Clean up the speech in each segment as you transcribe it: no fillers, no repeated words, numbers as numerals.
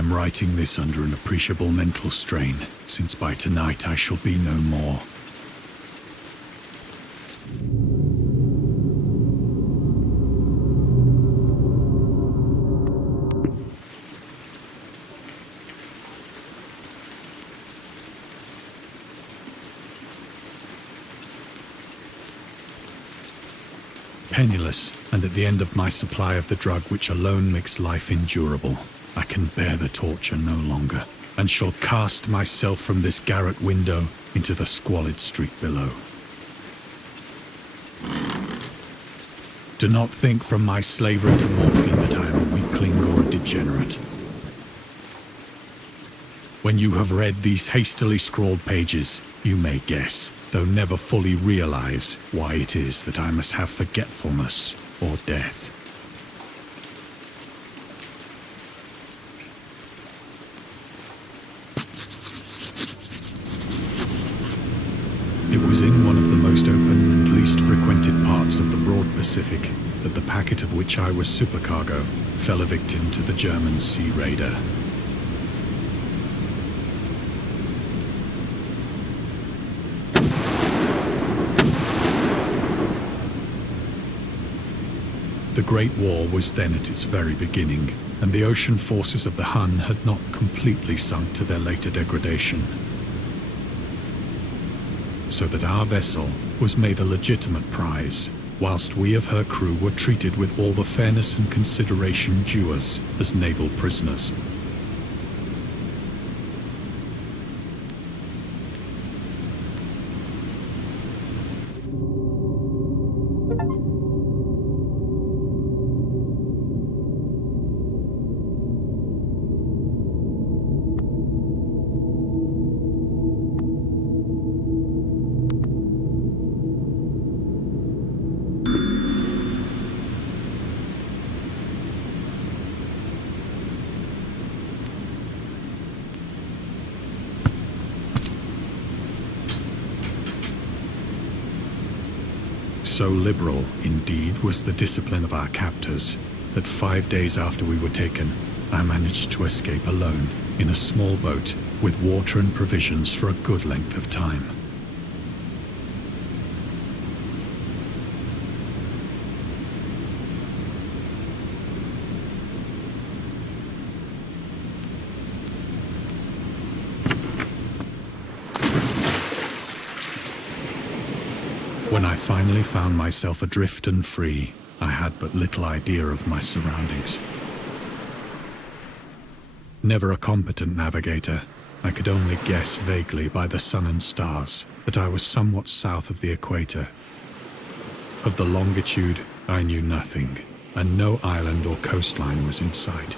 am writing this under an appreciable mental strain, since by tonight I shall be no more. Penniless, and at the end of my supply of the drug which alone makes life endurable, I can bear the torture no longer, and shall cast myself from this garret window into the squalid street below. Do not think from my slavery to morphine that I am a weakling or a degenerate. When you have read these hastily scrawled pages, you may guess, though never fully realize, why it is that I must have forgetfulness or death. It was in one of the most open and least frequented parts of the broad Pacific that the packet of which I was supercargo fell a victim to the German sea raider. The Great War was then at its very beginning, and the ocean forces of the Hun had not completely sunk to their later degradation. So that our vessel was made a legitimate prize, whilst we of her crew were treated with all the fairness and consideration due us as naval prisoners. So liberal, indeed, was the discipline of our captors, that 5 days after we were taken, I managed to escape alone, in a small boat, with water and provisions for a good length of time. When I finally found myself adrift and free, I had but little idea of my surroundings. Never a competent navigator, I could only guess vaguely by the sun and stars that I was somewhat south of the equator. Of the longitude, I knew nothing, and no island or coastline was in sight.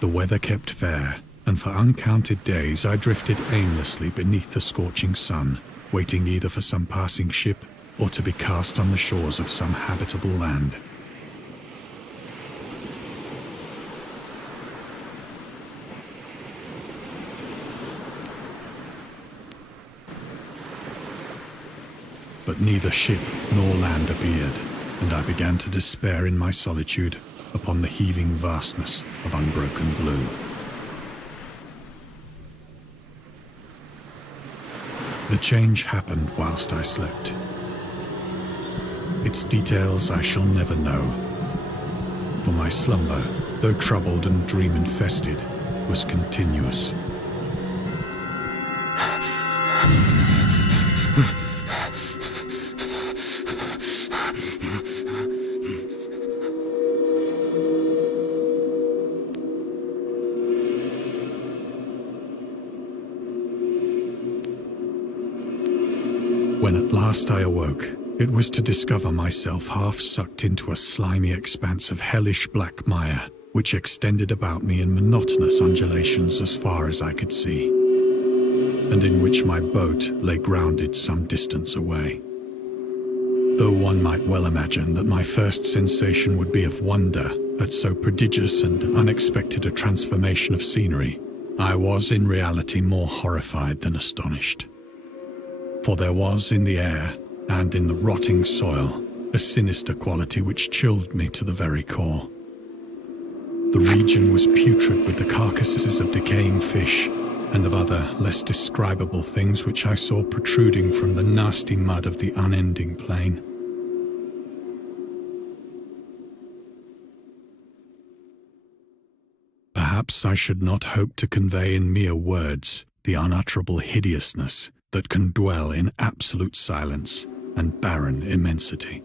The weather kept fair, and for uncounted days I drifted aimlessly beneath the scorching sun, waiting either for some passing ship or to be cast on the shores of some habitable land. But neither ship nor land appeared, and I began to despair in my solitude upon the heaving vastness of unbroken blue. The change happened whilst I slept. Its details I shall never know, for my slumber, though troubled and dream-infested, was continuous. When at last I awoke, it was to discover myself half sucked into a slimy expanse of hellish black mire, which extended about me in monotonous undulations as far as I could see, and in which my boat lay grounded some distance away. Though one might well imagine that my first sensation would be of wonder at so prodigious and unexpected a transformation of scenery, I was in reality more horrified than astonished. For there was in the air and in the rotting soil a sinister quality which chilled me to the very core. The region was putrid with the carcasses of decaying fish and of other less describable things which I saw protruding from the nasty mud of the unending plain. Perhaps I should not hope to convey in mere words the unutterable hideousness that can dwell in absolute silence and barren immensity.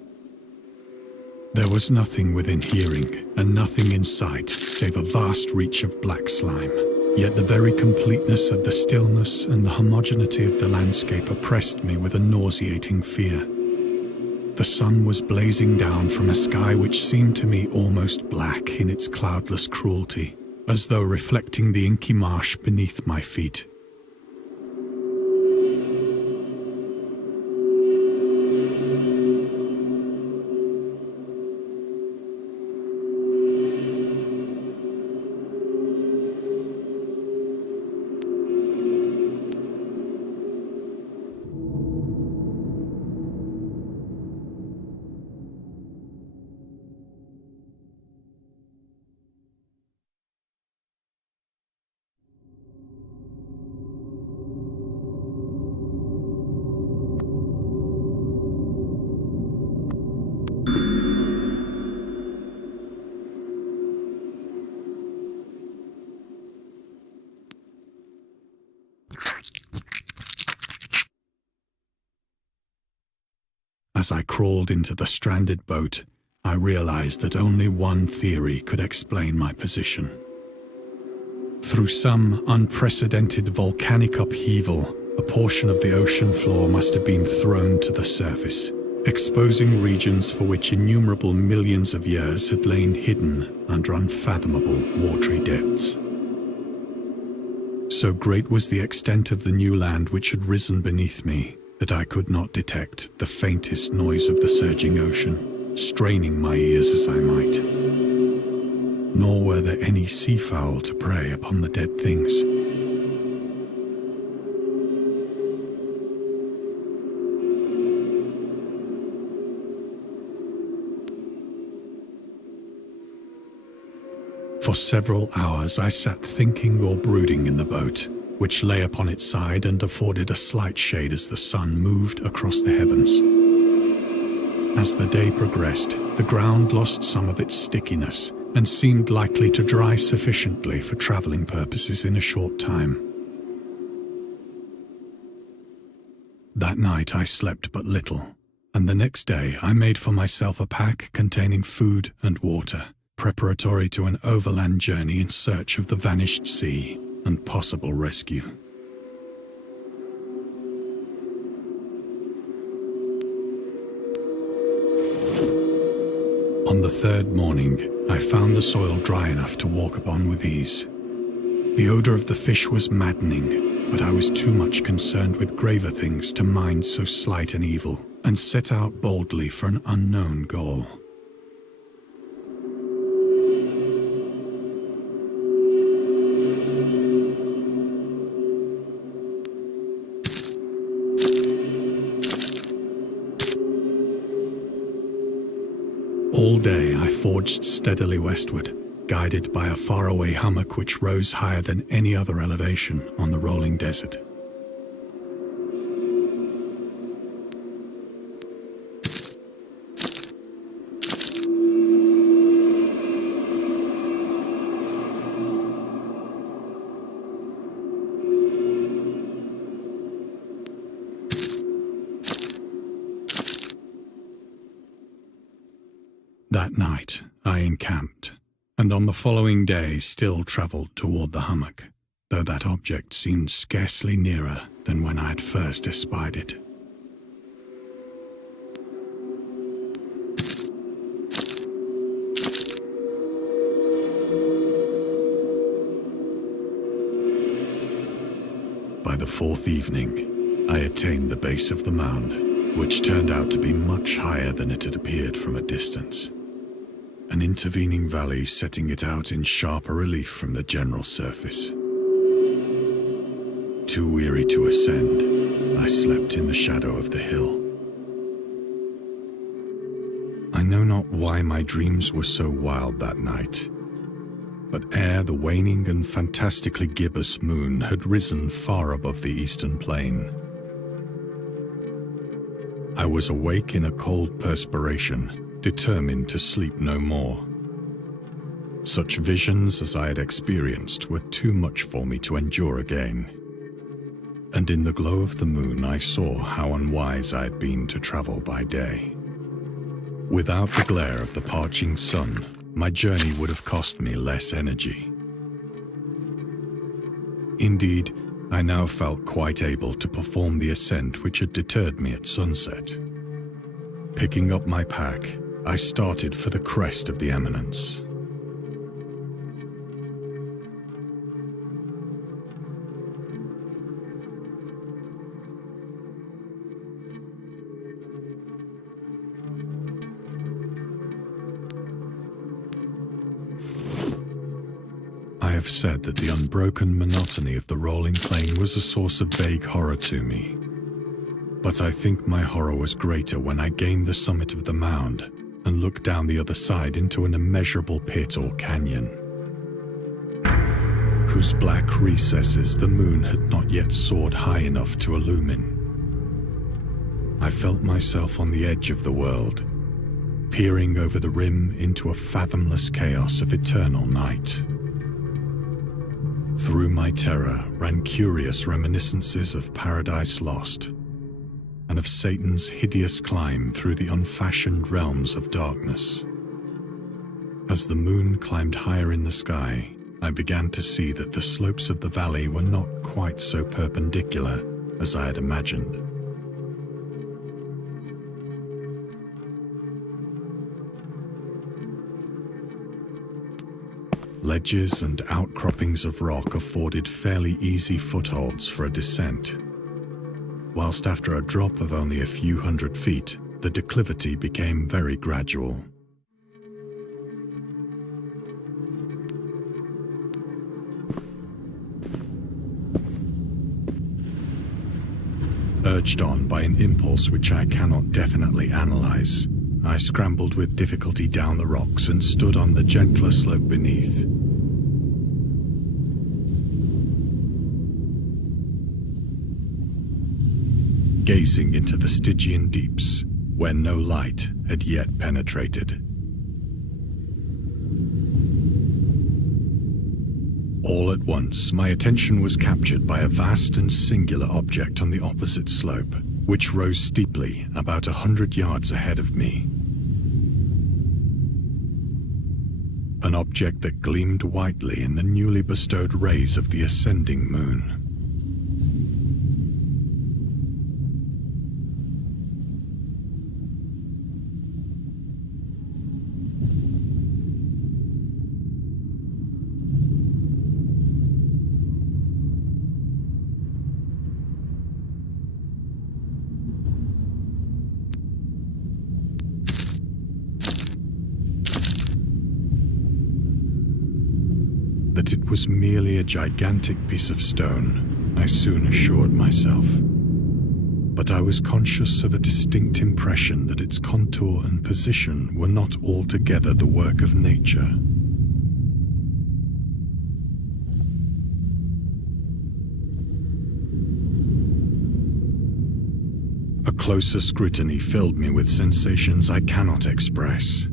There was nothing within hearing and nothing in sight save a vast reach of black slime. Yet the very completeness of the stillness and the homogeneity of the landscape oppressed me with a nauseating fear. The sun was blazing down from a sky which seemed to me almost black in its cloudless cruelty, as though reflecting the inky marsh beneath my feet. As I crawled into the stranded boat, I realized that only one theory could explain my position. Through some unprecedented volcanic upheaval, a portion of the ocean floor must have been thrown to the surface, exposing regions for which innumerable millions of years had lain hidden under unfathomable watery depths. So great was the extent of the new land which had risen beneath me that I could not detect the faintest noise of the surging ocean, straining my ears as I might. Nor were there any seafowl to prey upon the dead things. For several hours I sat thinking or brooding in the boat, which lay upon its side and afforded a slight shade as the sun moved across the heavens. As the day progressed, the ground lost some of its stickiness and seemed likely to dry sufficiently for traveling purposes in a short time. That night I slept but little, and the next day I made for myself a pack containing food and water, preparatory to an overland journey in search of the vanished sea and possible rescue. On the third morning, I found the soil dry enough to walk upon with ease. The odor of the fish was maddening, but I was too much concerned with graver things to mind so slight an evil, and set out boldly for an unknown goal. All day I forged steadily westward, guided by a faraway hummock which rose higher than any other elevation on the rolling desert. That night I encamped, and on the following day still travelled toward the hummock, though that object seemed scarcely nearer than when I had first espied it. By the fourth evening, I attained the base of the mound. which turned out to be much higher than it had appeared from a distance. An intervening valley setting it out in sharper relief from the general surface. Too weary to ascend, I slept in the shadow of the hill. I know not why my dreams were so wild that night, but ere the waning and fantastically gibbous moon had risen far above the eastern plain, I was awake in a cold perspiration, determined to sleep no more. Such visions as I had experienced were too much for me to endure again. And in the glow of the moon I saw how unwise I had been to travel by day. Without the glare of the parching sun, my journey would have cost me less energy. Indeed, I now felt quite able to perform the ascent which had deterred me at sunset. Picking up my pack, I started for the crest of the eminence. I have said that the unbroken monotony of the rolling plain was a source of vague horror to me. But I think my horror was greater when I gained the summit of the mound and looked down the other side into an immeasurable pit or canyon, whose black recesses the moon had not yet soared high enough to illumine. I felt myself on the edge of the world, peering over the rim into a fathomless chaos of eternal night. Through my terror ran curious reminiscences of Paradise Lost, and of Satan's hideous climb through the unfashioned realms of darkness. As the moon climbed higher in the sky, I began to see that the slopes of the valley were not quite so perpendicular as I had imagined. Ledges and outcroppings of rock afforded fairly easy footholds for a descent, whilst after a drop of only a few hundred feet, the declivity became very gradual. Urged on by an impulse which I cannot definitely analyze, I scrambled with difficulty down the rocks and stood on the gentler slope beneath. Gazing into the Stygian deeps, where no light had yet penetrated. All at once, my attention was captured by a vast and singular object on the opposite slope, which rose steeply about 100 yards ahead of me. An object that gleamed whitely in the newly bestowed rays of the ascending moon. That it was merely a gigantic piece of stone, I soon assured myself. But I was conscious of a distinct impression that its contour and position were not altogether the work of nature. A closer scrutiny filled me with sensations I cannot express.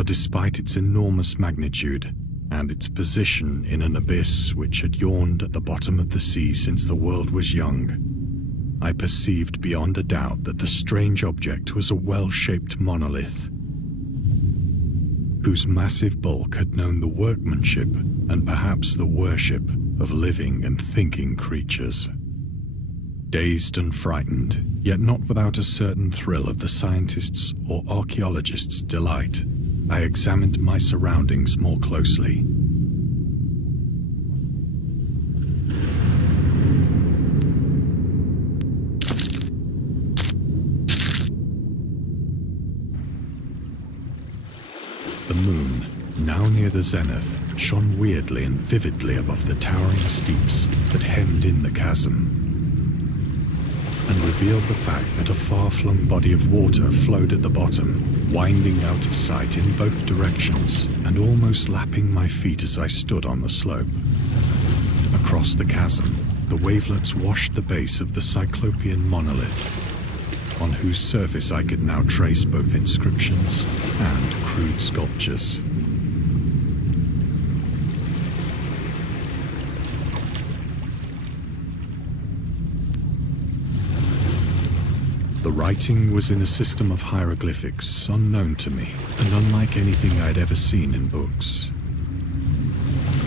For despite its enormous magnitude and its position in an abyss which had yawned at the bottom of the sea since the world was young, I perceived beyond a doubt that the strange object was a well-shaped monolith, whose massive bulk had known the workmanship and perhaps the worship of living and thinking creatures. Dazed and frightened, yet not without a certain thrill of the scientist's or archaeologist's delight, I examined my surroundings more closely. The moon, now near the zenith, shone weirdly and vividly above the towering steeps that hemmed in the chasm, and revealed the fact that a far-flung body of water flowed at the bottom, winding out of sight in both directions and almost lapping my feet as I stood on the slope. Across the chasm, the wavelets washed the base of the Cyclopean monolith, on whose surface I could now trace both inscriptions and crude sculptures. The writing was in a system of hieroglyphics unknown to me and unlike anything I'd ever seen in books,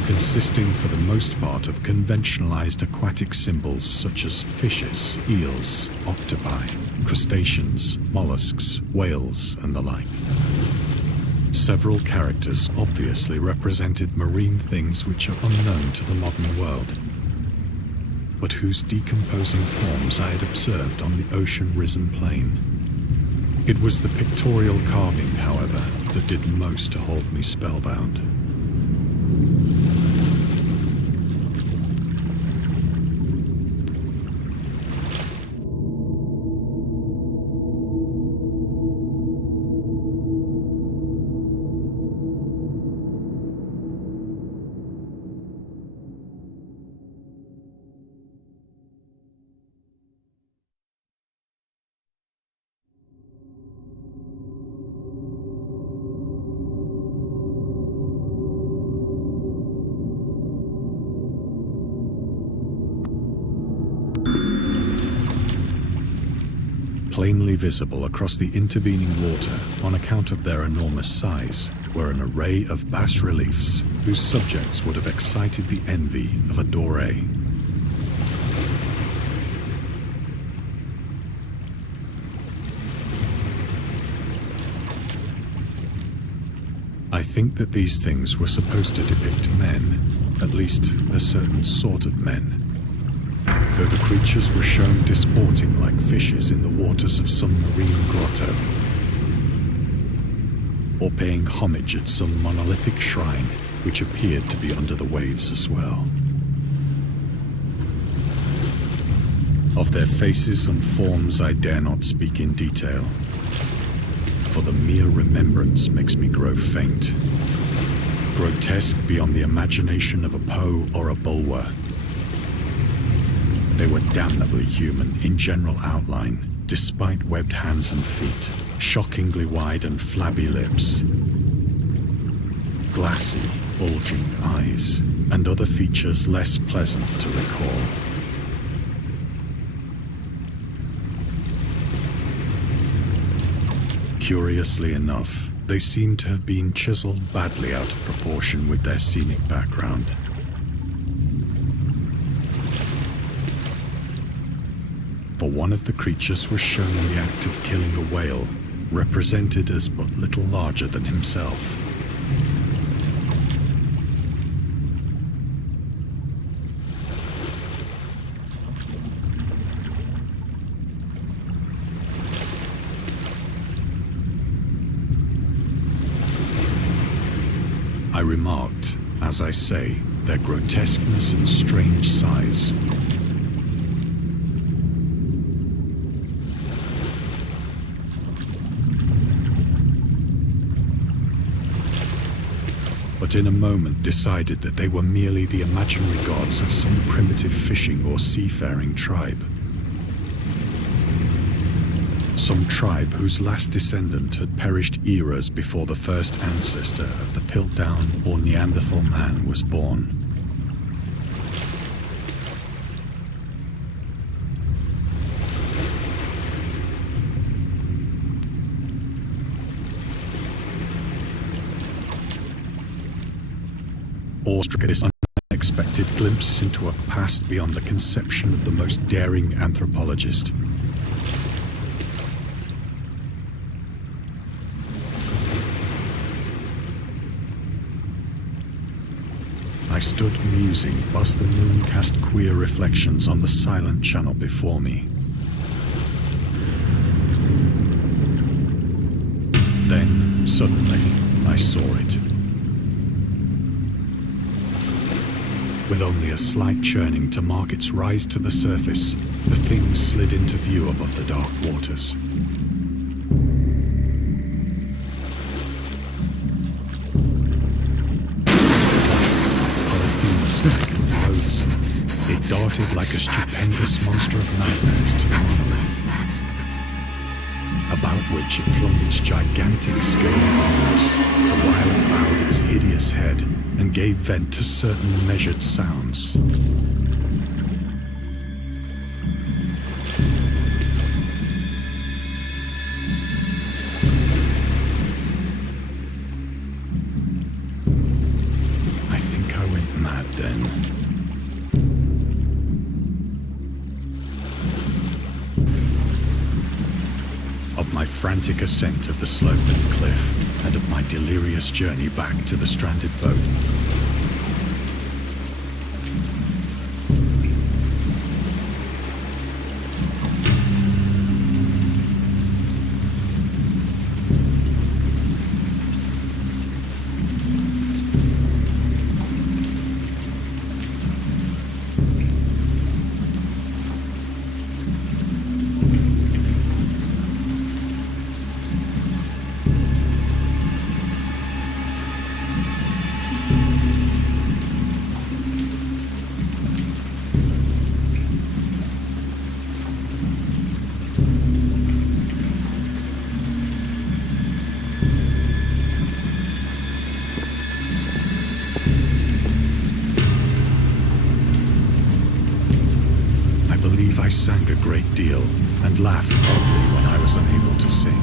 consisting for the most part of conventionalized aquatic symbols such as fishes, eels, octopi, crustaceans, mollusks, whales, and the like. Several characters obviously represented marine things which are unknown to the modern world, but whose decomposing forms I had observed on the ocean-risen plain. It was the pictorial carving, however, that did most to hold me spellbound. Plainly visible across the intervening water on account of their enormous size were an array of bas-reliefs whose subjects would have excited the envy of a Doré. I think that these things were supposed to depict men, at least a certain sort of men, though the creatures were shown disporting like fishes in the waters of some marine grotto, or paying homage at some monolithic shrine which appeared to be under the waves as well. Of their faces and forms I dare not speak in detail, for the mere remembrance makes me grow faint, grotesque beyond the imagination of a Poe or a Bulwer. They were damnably human in general outline, despite webbed hands and feet, shockingly wide and flabby lips, glassy, bulging eyes, and other features less pleasant to recall. Curiously enough, they seemed to have been chiseled badly out of proportion with their scenic background. For one of the creatures was shown in the act of killing a whale, represented as but little larger than himself. I remarked, as I say, their grotesqueness and strange size. But in a moment decided that they were merely the imaginary gods of some primitive fishing or seafaring tribe. Some tribe whose last descendant had perished eras before the first ancestor of the Piltdown or Neanderthal man was born. Awestruck at this unexpected glimpse into a past beyond the conception of the most daring anthropologist. I stood musing whilst the moon cast queer reflections on the silent channel before me. Then, suddenly, I saw it. With only a slight churning to mark its rise to the surface, the thing slid into view above the dark waters. Vast, polyphemus-like and loathsome, it darted like a stupendous monster of nightmares to the monolith, about which it flung its gigantic scaly arms, the while it bowed its hideous head and gave vent to certain measured sounds. I think I went mad then. Of my frantic ascent of the sloping cliff, and of my delirious journey back to the stranded boat. I sang a great deal and laughed oddly when I was unable to sing.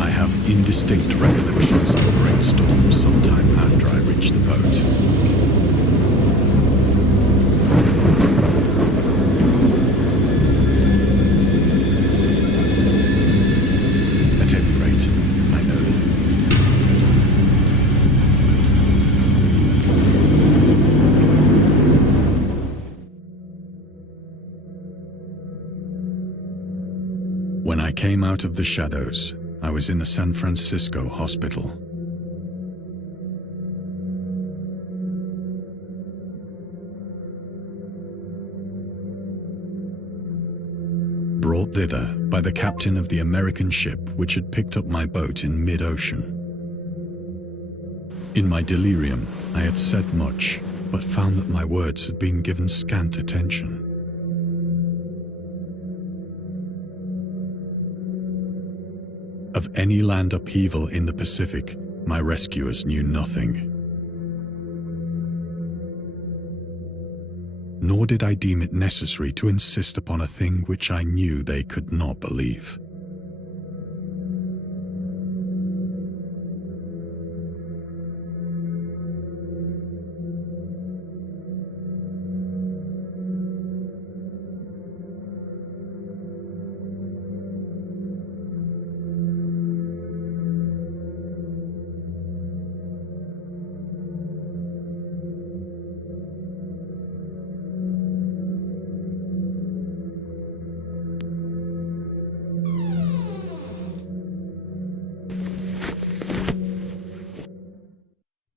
I have indistinct recollections of a great storm sometime after I reached the boat. At any rate, I know that when I came out of the shadows, I was in a San Francisco hospital. Brought thither by the captain of the American ship which had picked up my boat in mid-ocean. In my delirium, I had said much, but found that my words had been given scant attention. Of any land upheaval in the Pacific, my rescuers knew nothing. Nor did I deem it necessary to insist upon a thing which I knew they could not believe.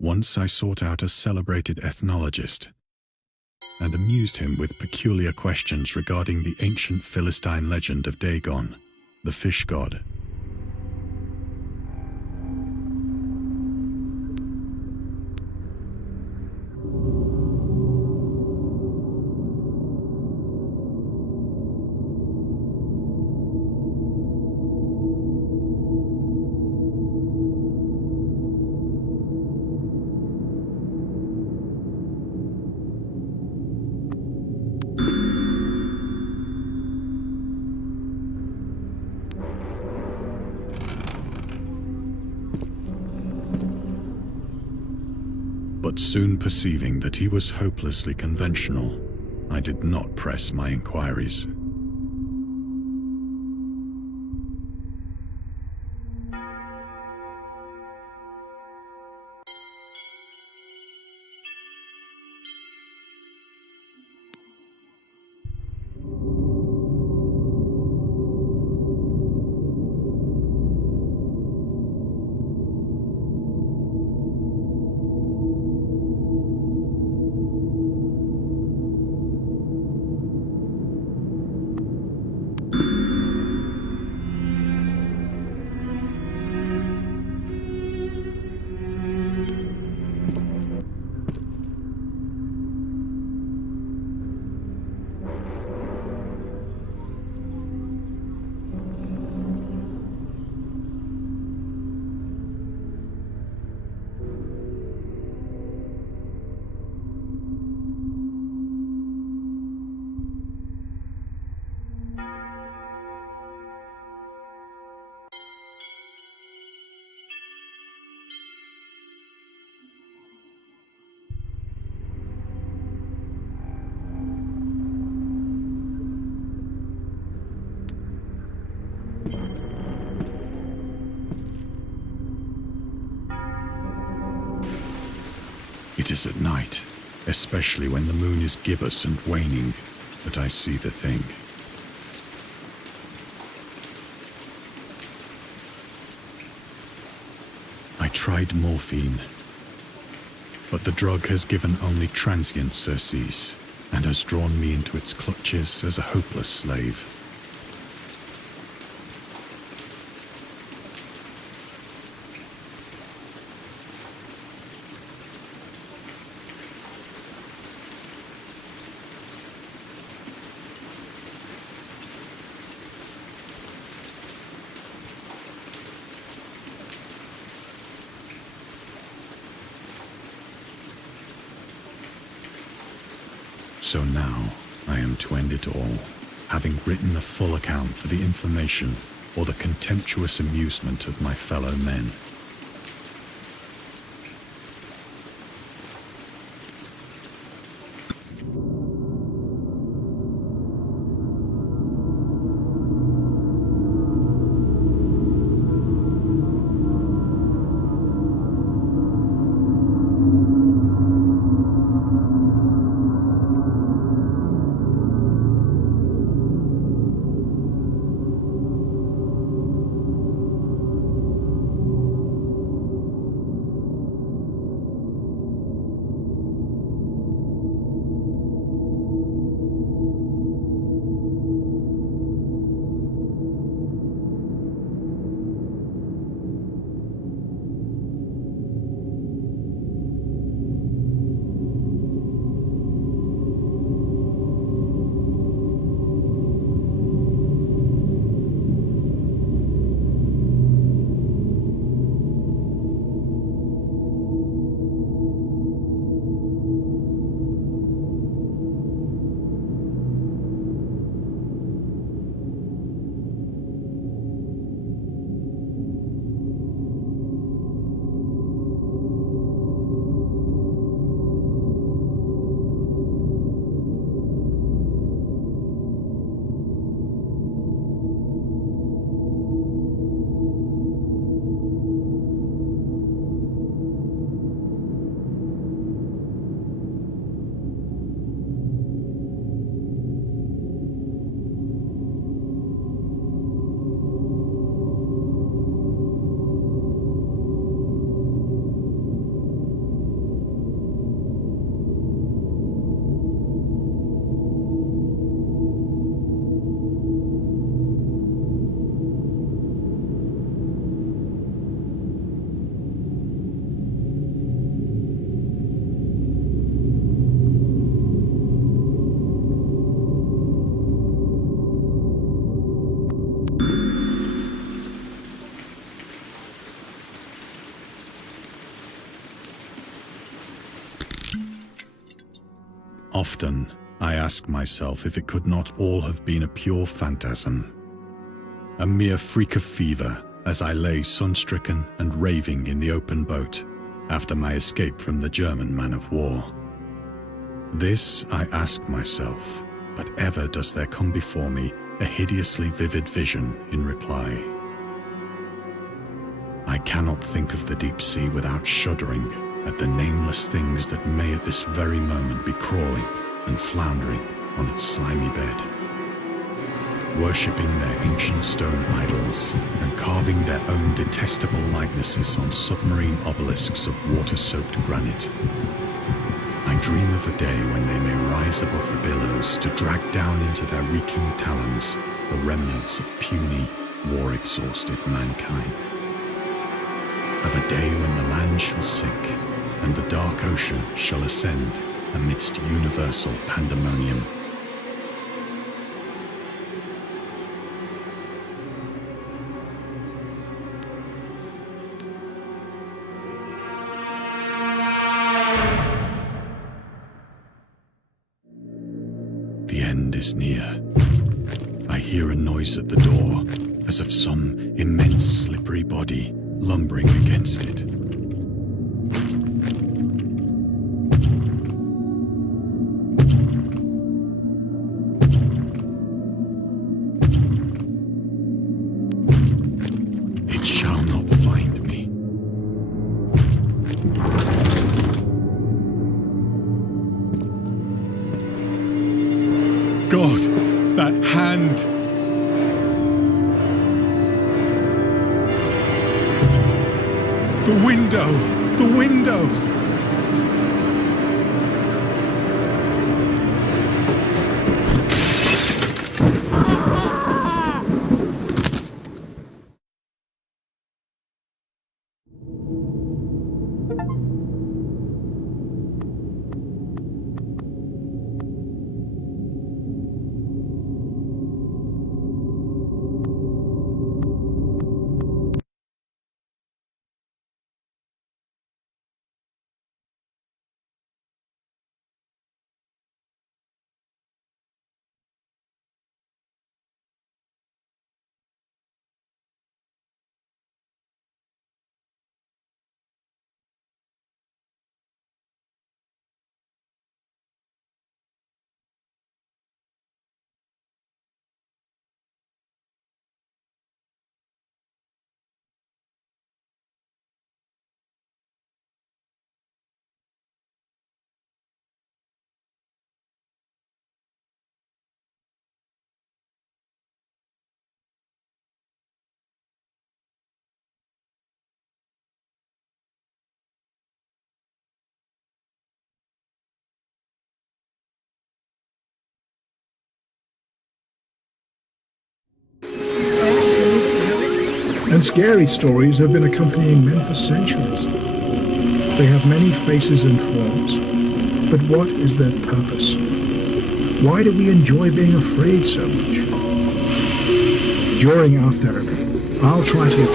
Once I sought out a celebrated ethnologist and amused him with peculiar questions regarding the ancient Philistine legend of Dagon, the fish god. But soon perceiving that he was hopelessly conventional, I did not press my inquiries. It is at night, especially when the moon is gibbous and waning, that I see the thing. I tried morphine, but the drug has given only transient surcease and has drawn me into its clutches as a hopeless slave. So now I am to end it all, having written a full account for the information or the contemptuous amusement of my fellow men. Often, I ask myself if it could not all have been a pure phantasm, a mere freak of fever as I lay sun-stricken and raving in the open boat after my escape from the German man-of-war. This I ask myself, but ever does there come before me a hideously vivid vision in reply. I cannot think of the deep sea without shuddering at the nameless things that may at this very moment be crawling and floundering on its slimy bed, worshipping their ancient stone idols and carving their own detestable likenesses on submarine obelisks of water-soaked granite. I dream of a day when they may rise above the billows to drag down into their reeking talons the remnants of puny, war-exhausted mankind. Of a day when the land shall sink and the dark ocean shall ascend amidst universal pandemonium. The end is near. I hear a noise at the door, as of some immense slippery body lumbering against it. It shall not find me. God, that hand! The window! The window! And scary stories have been accompanying men for centuries. They have many faces and forms, but what is their purpose? Why do we enjoy being afraid so much? During our therapy, I'll try to